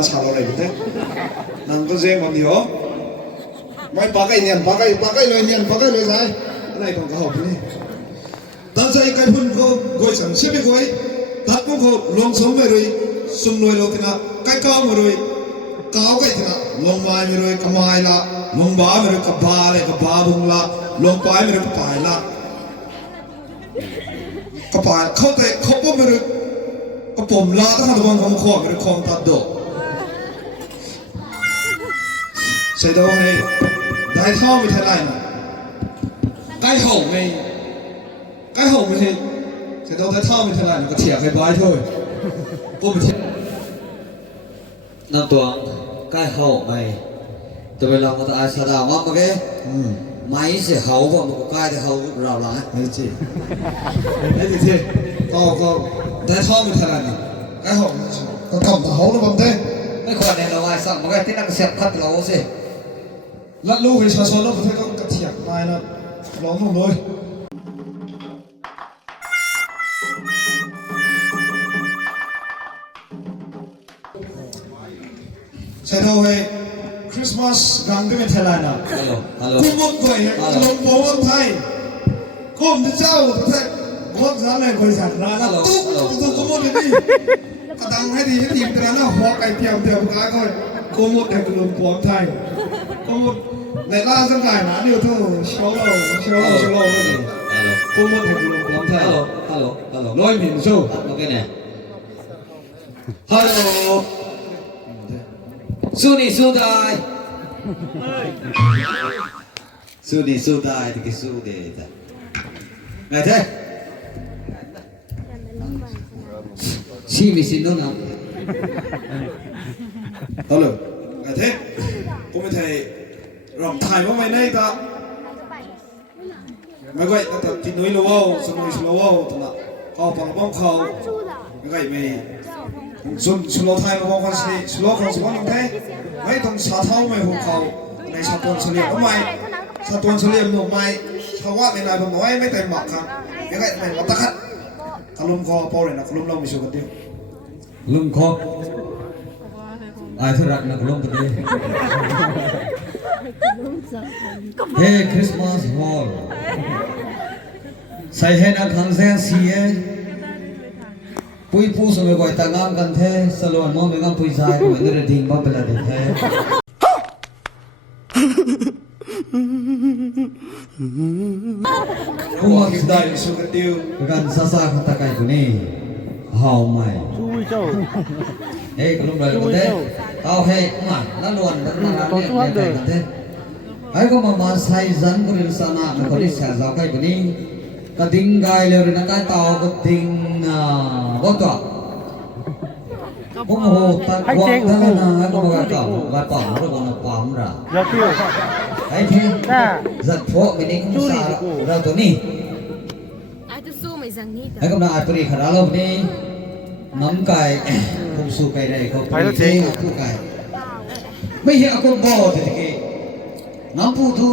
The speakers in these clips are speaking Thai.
na salo lagi teh, nang tu je mandi ho, mai pakai nian pakai le sai, này còn cả hộp này, ta sai cái phun ko goi chẳng xếp cái goi, thắt cũng ko long sống về rồi, sum lôi lâu thế nào, cái cao mà rồi, cao cái thế nào, long mai mà rồi, cam mai là, long bá mà rồi, cam ba bung là, long pai mà rồi, cam pai là, cam pai, khâu cái khâu bông mà rồi, cam bông là, ta hàng đồng kho mà rồi, kho tạt độ, sai đâu này, đại thao mới thế này nè. Cái hậu này thì sẽ đâu thấy thao mình thế này nó có thìa cái bái thôi cô mình năm tuần cái hậu này tụi mình làm một ai sao đào mà cái máy sẽ hậu vào một cái thì hậu rào lại đấy chị đấy thì có thấy thao mình thế này nè cái hậu nó cầm tao hậu nó bằng thế cái khoản này là aiสั่งmột cái tí năng xẹp cắt lâu xí lát lưu thì sao nó có thấy có cái thìa này là nó không thôi sai đâu hay Christmas gang cái thế này nào cũng một người lồng bố ông thầy cũng được trao được thế quốc gia này người giản ra là tung cũng một cái gì cả đằng hay thì tìm cái đó hoa cái tiệm cái thôi cũng một cái lồng bố ông thầy cũng một này la sang cái mà điều thôi xấu lâu cũng một cái lồng bố ông thầy hello nói mình sâu ok nè hello su đi su tai su đi su tai thì cái su để này thế si mi xin đâu nào hello này thế cũng mới thầy rộng thải vào mày này ta mày gọi ta tin núi lâu sân lâu tụi nó họ bằng bóng khâu mày gọi mày xuân lâu thải vào con sĩ xuân lâu con sĩ con thế mấy thằng sa thau mày hùng khâu này sa tuần sa liệm nó mày sa tuần sa liệm nó mày sao quá mày nói bằng nói mấy tay mặc hả mày gọi mày mặc tắc hết kalum kho bao này là kalum lâu mày sửa cái tiêu lum kho ai thưa rằng là lum cái đây hey Christmas hall sai hết anh thằng sen xìe pui pu số người gọi ta ngangกันthế salon mong mình ngang pui dài của người ta đình bao bề là thế Ủa cái đây sửa cái tiêuกันซาซาเขาตะไคร้ตัวนี้หอมใหม่เฮ้ยกลุ่มเลยกันเด้เอาให้มานั่นล้วนนั่นเนี่ยกันเด้ไอ้ก็มาใส่จันกุลิสานะคนที่เสียสาวใครคนนี้ก็ดิ้งไกลเลยนะก็ต่อก็ดิ้งก็ต่อผมโหตัดวางทั้งนั้นไอ้ก็มาต่อมาปั๊มแล้วก็มาปั๊มละไอ้ที่จัดพวกไม่ได้คุ้มสาเราตัวนี้ไอ้ก็มาไอ้ปรีขนาดเราเนี่ยน้ำไก่ผมสู้ไก่ได้เขาปรีสู้ไก่ไม่เห็นคนบ่ที่ที่น้ำปูทู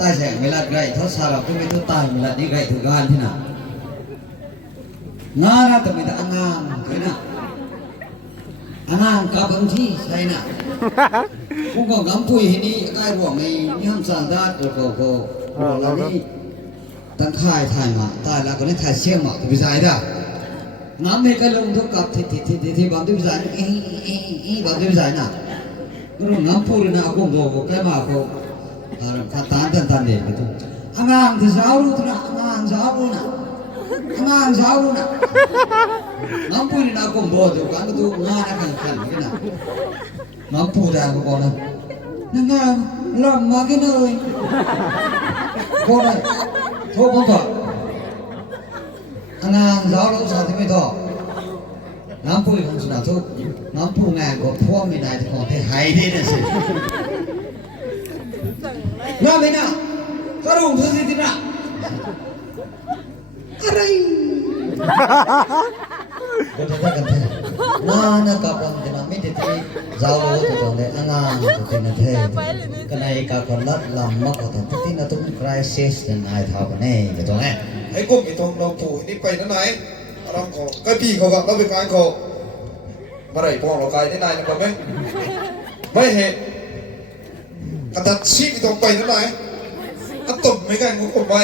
ตายแสงเวลาไก่ทศสารพัดไม่ทูตายเวลานี้ไก่ถูกงานที่น่ะงานน่ะแต่ไม่ได้งานเลยนะงานกับบางที่ใช่น่ะพวกก็น้ำปุยที่นี่ใกล้รวมในย่ำสานด้านก็เรานี่ตั้งค่ายถ่ายมาตายแล้วก็นี่ถ่ายเชี่ยงมาที่พิจารณาน้ำในกระลงทุกกับที่บางที่พิจารณาบางที่พิจารณาก็น้ำปูเลยนะกูบอกก็แค่มาก็ขัดตานตันเด็กก็ต้องงานที่สาวรู้นะงานสาวรู้นะน้ำปูเลยนะกูบอกก็การก็ต้องงานอะไรกันนะน้ำปูได้ก็บอกนะนั่นไงลำมากันเลยก็ได้ทุกคนก็งานสาวรู้สาวที่ไม่ต้องน้ำปูของสุนัขทุกน้ำปูงานก็พ่วงไม่ได้ที่ของที่หายที่นั่นสิน้ำไม่น่ะก็รู้ทุกสิ่งที่น่ะอะไรก็จะกันเถอะน้าน่ะกับคนที่น่ะไม่ได้ที่เจ้ารู้ตัวตนเด็กงานตัวที่น่ะเท่ก็ในกับคนรัดลำมากกว่าตัวที่น่ะต้องคริสิสยังไงเท่ากันเนี่ยก็ตรงนี้ไอ้กุ้งไอ้ตรงเราปู่นี่ไปนั่นไหนเราก็พี่เขากับเราไปการเขา มาไรพองเรากายนี่นายนะครับไม่เห็นกระตัดชีพตรงไปนั่นไหนกระตุ่มไม่กันกูกดไป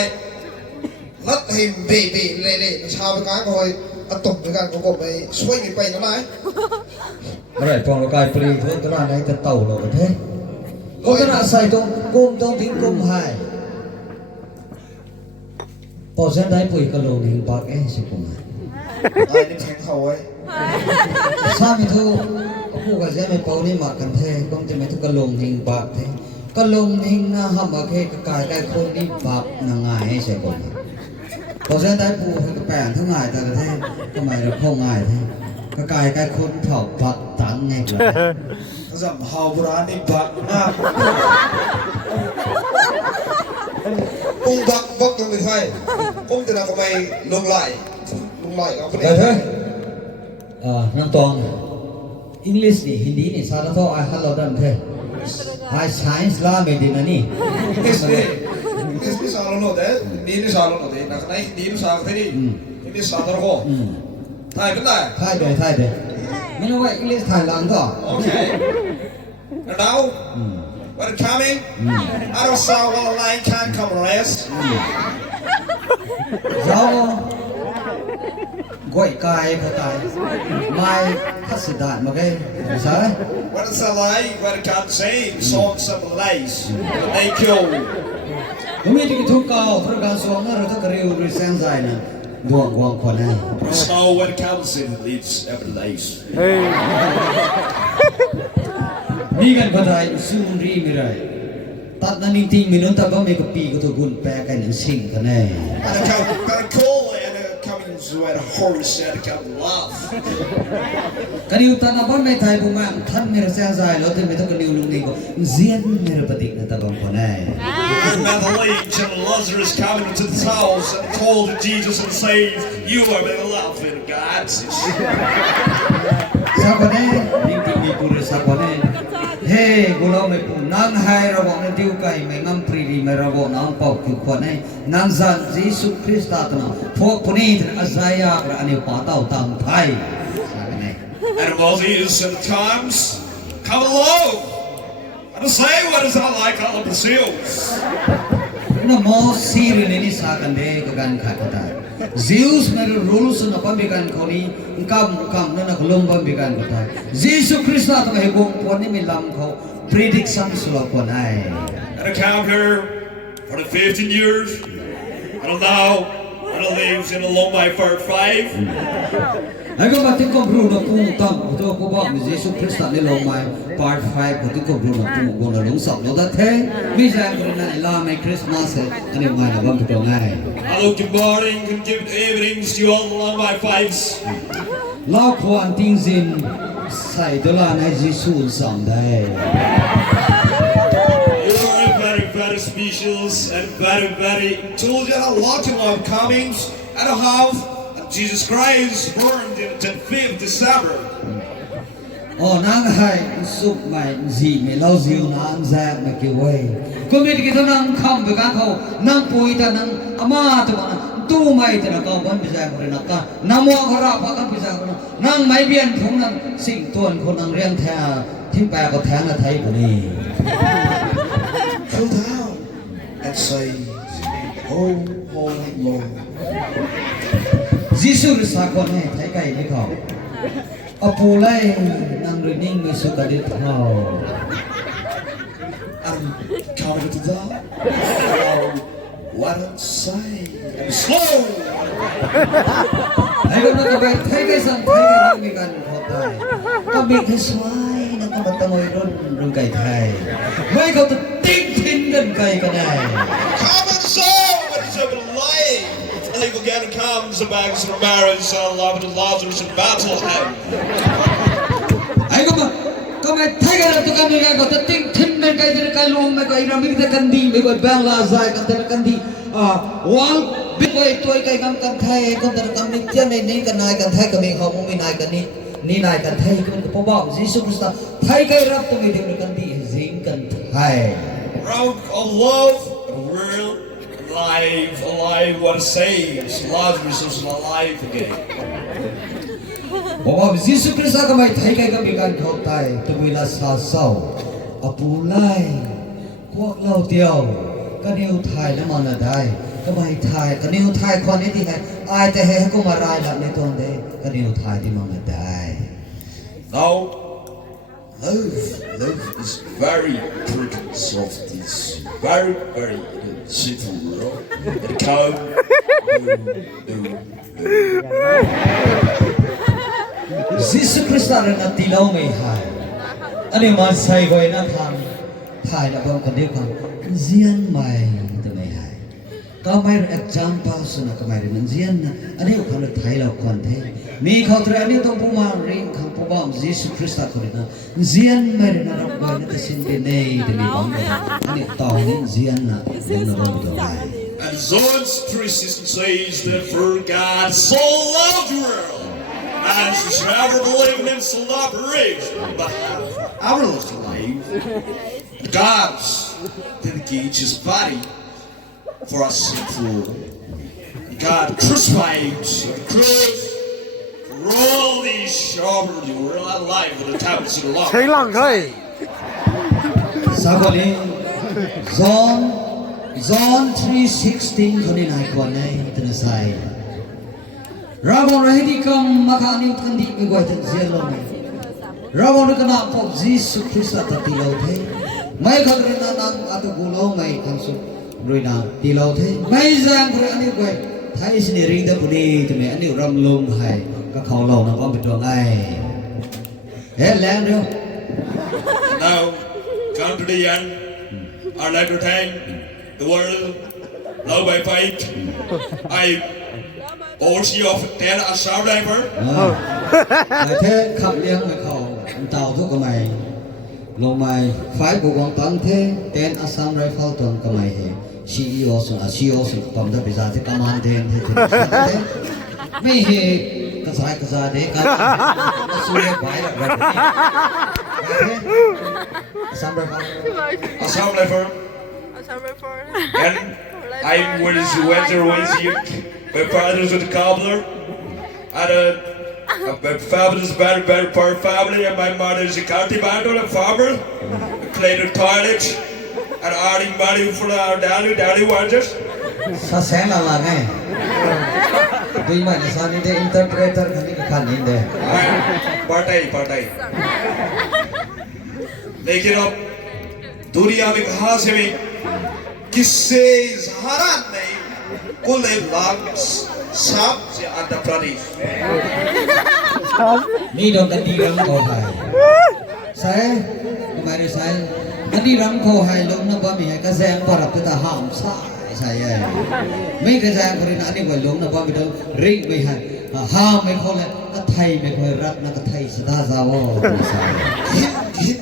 นัดให้เบเบเล่ชาวไปกายคอยกระตุ่มไม่กันกูกดไปช่วยไปนั่นไหน อะไรฟองเรากายปรีเพื่อนตระไหนจะเต่าเราเท่ก็ตระใส่ตรงกุมตรงทิ้งกุมหายพอเส้นได้ปุ๋ยกระโหลกหิงปากสิกุมหายไอ้นี่แทงเขาไว้สามีทุกผู้กับเส้นไม่เป่านี่หมักกันเท่ก็จะไม่ทุกกระโหลกหิงปากเท่กระโหลกหิงหน้าห้ามมาเท่กระกายกายคนนี่ปากนางง่ายให้ใส่กุมพอเส้นได้ปุ๋ยกระแปงทั้งง่ายแต่ละเท่ทำไมเราเข้าง่ายเท่กระกายกายคนเถ่าปักตังไงกันสำหรับโบราณนี่บักมากปุ้งบักกันไม่ใช่ปุ้งจะนำไปลงไหลก็ไม่ได้นั่งตองอังกฤษนี่ฮินดีนี่สารทอไอ้ฮัลโหลดันเท่ไอ้ไซน์ลาเมดินานี่นี่สารโน้ตเด้นี่สารโน้ตเด้นักไหนนี่สารเท่นี่สารโน้ตไทยเป็นไรไทยเด้ไม่รู้ว่าอังกฤษไทยลังก็โอเค now we're coming I don't saw what a line can come rest เราก้อยกายพอตายไม่พัสดานมาได้ใช่ What is a lie where it can say songs of lies they kill ผมมีที่ทุกเก่าทุกการสวมนั่นเราต้องเรียนรู้เส้นใจนะดวงวางคนให้ So when it comes in leads every lies นี่กันพอตายซูมรีไม่ได้ตัดนั้นจริงๆมีน้องตาบ้าไม่ก็ปีก็ตัวกุนแปลกันอย่างสิ่งกันแน่ But cool and coming to a horse and come laugh กันอยู่ตอนนั้นบ้านไม่ไทยผมอ่ะท่านมีรสชาติใจแล้วแต่ไม่ต้องกันอยู่ลุงนี่ก็เจียนมีรปฏิกันตาบ้านคนแน่ Magdalene and Lazarus coming into the house and told Jesus and say you are better laughing God สักวันนี้จริงๆมีผู้เรียนสักวันนี้เฮ้กูเราไม่พูดนั่งให้เราบอกในดิวไก่ไม่งั้นปรีดีไม่เราบอกนั่งปอกคือคนนี้นั่งสันยิสุคริสต์ตาตนะพวกคนนี้ถึงอาศัยยากและอันนี้ป่าเต่าตามไทย And Moses and times come along and say what is that like all of the seals นั่นมอสีเรื่องนี้สักกันเด็กกันขัดกันZeus ไม่รู้ rules นะปั๊มบิกันคนนี้กำนั่นก็ลงปั๊มบิกันก็ได้ยิสุคริสต์ต้องให้กงคนนี้มีลำเขา prediction สุดคนไอ้ And I come here for the 15 years and now I live in a long by 5 ไอ้ก็มาถึงก็รู้นะกูตั้งตัวกูบอกมียิสุคริสต์ในลงมา part 5ก็ถึงก็รู้นะกูกูนะลงสอบแล้วแต่เท่ไม่ใช่คนนั้นลาไม่คริสต์มาสอันนี้มาแล้วก็ถูกง่าย Hello good morning good evenings you all along by 5s ลาควานทิ้งสินใส่ตัวละในยิสุสั่งได้ Very special and very intelligent a lot of comings and a half Jesus Christ born in the 5th December นั่งให้สุกใหม่จีไม่เล่าซิวน้ำแซ่บไม่เกี่ยวไว้ก็ไม่ได้กินนั่งคำไปกันเขานั่งปุยแต่นั่งอามาตัวนั้นตู้ไม่แต่นั่งเขาบ้านพิจารณาคนนักการนั่งมัวเขาราบกันพิจารณานั่งไม่เบี้ยนผมนั่งสิ่งตัวคนนั่งเรียงแท้ที่แปลก็แท้ละไทยคนนี้ Fall down and say oh Lord ยิสุริสาคนให้ไทยไก่ไม่เขาอปูไล่นั่งเรียนิ่งไม่สุขดิบเขา I'm coming to die what I say and slow ไอ้คนนั้นก็เป็นไทยไก่สั่งไทยไก่มีกันพอได้ก็มีแค่สวายนั่นก็มาตั้งไว้รุ่นไก่ไทยไม่เขาจะติ้งทิ้งกันไก่ก็ได้ Come and say what is up in life Illegal again comes the bags from marriage and love to Lazarus in Bethlehem ไอ้ก็ไม่ไทยกันตัวกันนี่ก็จะติ้งทิ้งกันไก่แต่กันลงไม่ก็อิรามิกแต่กันดีไม่ก็แบงลาซายกันแต่กันดีวังบิ๊กไว้ตัวไก่กำกันไทยก็แต่กันมีเจ้าในนี้กันนายกันไทยก็มีเขาไม่มีนายกันนี่นายกันไทยก็เป็นพ่อบ้ายิสุคริสต์ไทยไก่รับตัวมีเดียวกันดีจิงกันไทย Round of love real alive what it says Lazarus is alive again บอกว่ายิสุคริสต์ก็ไม่ไทยก็มีการเข้าใจตัวเวลาเศร้าอปูไล่พวกเราเดียวก็นิ้วไทยแล้วมันได้ก็ไม่ไทยก็นิ้วไทยคนนี้ที่ไหนอายแต่ให้ก็มารายละในตัวเด็กก็นิ้วไทยที่มันได้ Now love is very pretty soft it's very simple and calm Jesus Christ เรื่องนั้นตีเราไม่หายอันนี้มาใส่ไว้นะทางถ่ายแล้วก็คนเดียวกันเจียนใหม่แต่ไม่หายก็ไม่รู้ example สุนัขก็ไม่รู้นั่นเจียนนะอันนี้คนไทยเราคนเทมีเขาตระอันนี้ต้องพูดมาเรื่องคำพูดว่า Jesus Christ คนนั้นเจียนไม่รู้นะเราไม่ได้สิ่งเป็นในแต่มีบางอย่างอันนี้ต่อนี้เจียนนะเราไม่รู้ตัวไหน And John 3:16 says that for God so loved the world and whosoever believe in him shall not perish but have everlasting life. God dedicates his body for us sinful. God crucified on the cross for all these sharper the world alive with the tablets of the law. ใช้หลังเคย Sabali John 3:16 คนนี้นายคนไหนตั้งใจเราบอกเราให้ดีคำมาขานิวทันทีไม่กว่าจะเสียลงไหมเราบอกเราขณะพบยิสุคริสต์ตัดตีเราเทไม่ขัดเรื่องนั้นอัตกุลไม่ทำสุดรุยนาตีเราเทไม่แจ้งคนอันนี้กว่าไทยสิริงเดบุนีตัวนี้อันนี้รำลงให้ก็เขาเรานะก็เป็นตัวไงเฮ้ยแรงเดียว Now come to the end. I'd like to thank the world love by fight. I oversee of 10 Assam driver. แต่เทขับเลี้ยงไม่เขาเต่าทุกกระไมลงมาไฟบุกองตันเทเต้นอาซัมไรเฟิลตอนกระไมเฮซีอีโอสุดตอมได้ไปจากที่กำมันเทนเทไม่เฮกระจายเด็กกันสู้ไปแบบนี้อาซัมไรเฟิล Assam driver. And I'm with you. My father's with the cobbler. And my father's very poor family. And my mother's a county bandit, a farmer. Clean the toilet. And earning money for our daily wages. ซาแสงละละไงดีมากเลยซานี่เดอินเตอร์เพรเตอร์คนนี้ก็ขันอินเด Partai. लेकिन अब दुनिया में कहाँ से भी किससे इजहार नहीं कुल लाख साफ से आंध्र प्रदेश นี่โดนกันดีรำโคไฮใช่ทำไมได้ใช่กันดีรำโคไฮลงน้ำบ่มีให้กระแสงปรับตัวห้ามใช่ไม่กระแสงคนนั้นนี่ว่าลงน้ำบ่มีตัวริงไม่ให้ห้ามไม่คนเลยก็ไทยไม่ค่อยรักนะก็ไทยสตาร์ซาวใช่ हिंद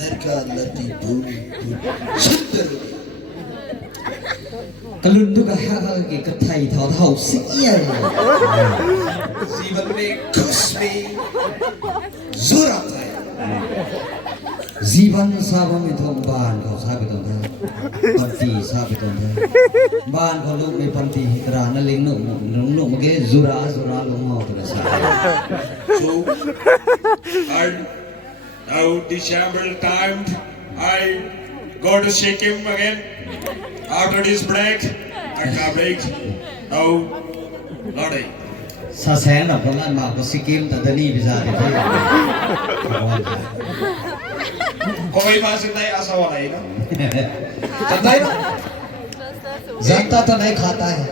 लड़का लड़की दूरी सुंदर กลุนทุกอย่างก็ไทยเท่าเสีย जीवन में खुश में जरूरत है จีบันซาบไม่ทงบ้านเขาซาไปตรงนั้นปันตีซาไปตรงนั้นบ้านเขาลูกในปันตีกระนั้นเลี้ยงนุ่มเมื่อกี้จุราลงมาตัวซา so and now December time I go to shake him again after this break I come break now Lordy ซาแสงหลับตรงนั้นมาก็ซิกิมแต่ตอนนี้พิซาที่ कोई बात नहीं ऐसा वाला ही ना जनता ही ना जनता तो नहीं खाता है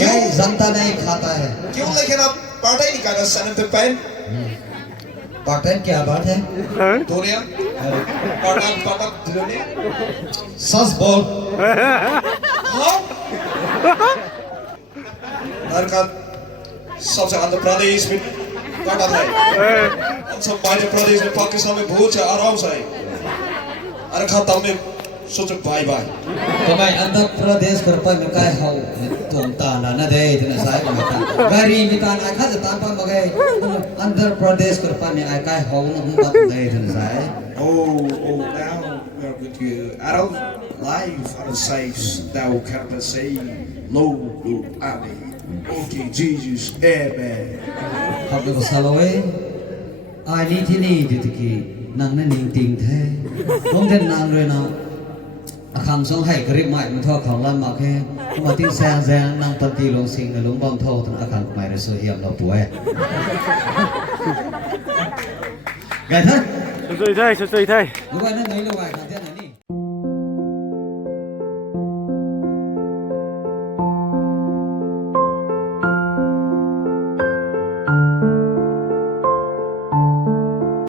नहीं जनता नहीं खाता है क्यों लेकिन आप पार्टी नहीं कर रहे पे पैन पाटन क्या बात है दुनिया पाटन दुनिया सच बोल हाँ लड़का सबसे आंध्र प्रदेश में काटा था हम सब मध्य प्रदेश में पाकिस्तान में बहुत आराम से अरे खाता में सोचो बाय बाय तो मैं आंध्र प्रदेश कर पर मैं काय हाउ तुम ताना न दे इतना साइड में गाड़ी में ताना खा से तान पर मगे आंध्र प्रदेश कर पर मैं काय हाउ न हम बात दे इतना side oh now we are up with you. Adult life are the saves thou canst say. No, no, Amen. Okay, Jesus, Amen. ขับรถสลอยไอ้นี่ที่นี่ดิตกี้นางนั่นนิ่งติงแท้น้องเดินนางเลยนะอาคำสองให้กริบใหม่มันทอดของล้านมาแค่มาติ้งแซงนางปฏิลงสิงลงบอมทอทั้งอาคำใหม่ระเสียมเราป่วยไงท่าน Sui thay, sui thay. รู้ว่านั่นไหนรู้ว่า